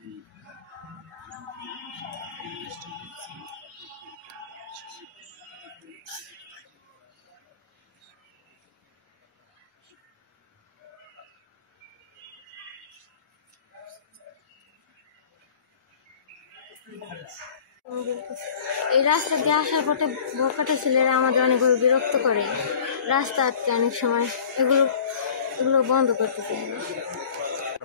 এই রাস্তা দিয়ে আসার পথে বখাটে ছেলেরা আমাদের অনেকভাবে বিরক্ত করে, রাস্তা আটকে অনেক সময়, এগুলো বন্ধ করতে চাই না।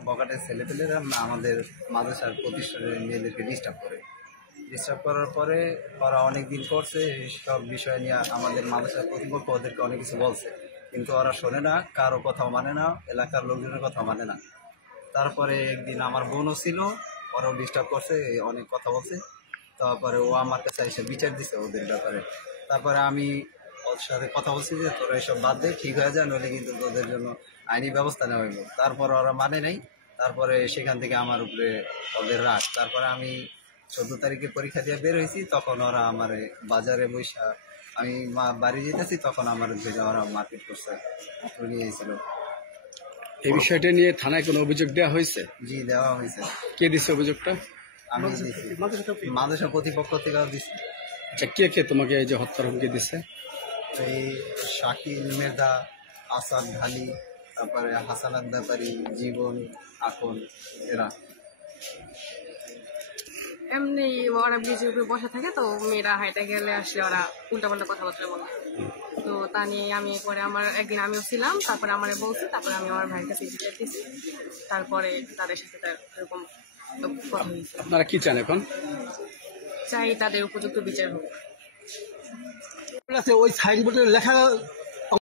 বখাটে ছেলেপেলেরা আমাদের মাদ্রাসার প্রতিষ্ঠানের মেয়েদেরকে ডিস্টার্ব করার পরে ওরা অনেক দিন করছে সব বিষয় নিয়ে আমাদের মাদ্রাসার কর্তৃপক্ষ ওদেরকে অনেক কিছু বলছে, কিন্তু ওরা শোনে না, কারো কথাও মানে না, এলাকার লোকজনের কথা মানে না। তারপরে একদিন আমার বোনও ছিল, ওরাও ডিস্টার্ব করছে, অনেক কথা বলছে। তারপরে ও আমার কাছে এসে বিচার দিছে ওদের ব্যাপারে। তারপরে আমি ওর সাথে কথা বলছি যে তোরা এসব বাদ দে, ঠিক হয়ে যায়, নইলে কিন্তু তোদের জন্য আইনি ব্যবস্থা নেওয়া হইব। তারপর ওরা মানে নাই। তারপরে সেখান থেকে আমার উপরে ওদের রাগ। তারপরে আমি 14 তারিখে পরীক্ষা দিয়ে বের হয়েছি, তখন ওরা আমার বাজারে বৈশা আমি বাড়ি যেতেছি, তখন আমার থেকে ওরা মারপিট করছে, নিয়ে এসেছিল। এই বিষয়টা নিয়ে থানায় কোনো অভিযোগ দেওয়া হয়েছে? জি, দেওয়া হয়েছে। কে দিচ্ছে অভিযোগটা? আমি মাদ্রাসা কর্তৃপক্ষ থেকে দিচ্ছি। আচ্ছা, কে তোমাকে এই যে হত্যার হুমকি দিচ্ছে? এই শাকিল, মেধা, আসাদ, ঢালি, তারপরে হাসানাত ব্যাপারী, জীবন, আকন, এরা। এমনি ওরা ব্রিজের উপরে বসে থাকে, তো মেয়েরা হাইটে গেলে আসলে ওরা উল্টাপাল্টা কথাবার্তা বলে। তো তা নিয়ে আমি পরে একদিন আমিও ছিলাম, তারপরে আমার বলছি, তারপরে আমি আমার ভাইয়ের কাছে বিচার দিচ্ছি, তারপরে তাদের সাথে তার এরকম কথা হয়েছে। আপনারা কি চান এখন? চাই তাদের উপযুক্ত বিচার হোক। ওই সাইনবোর্ডে লেখা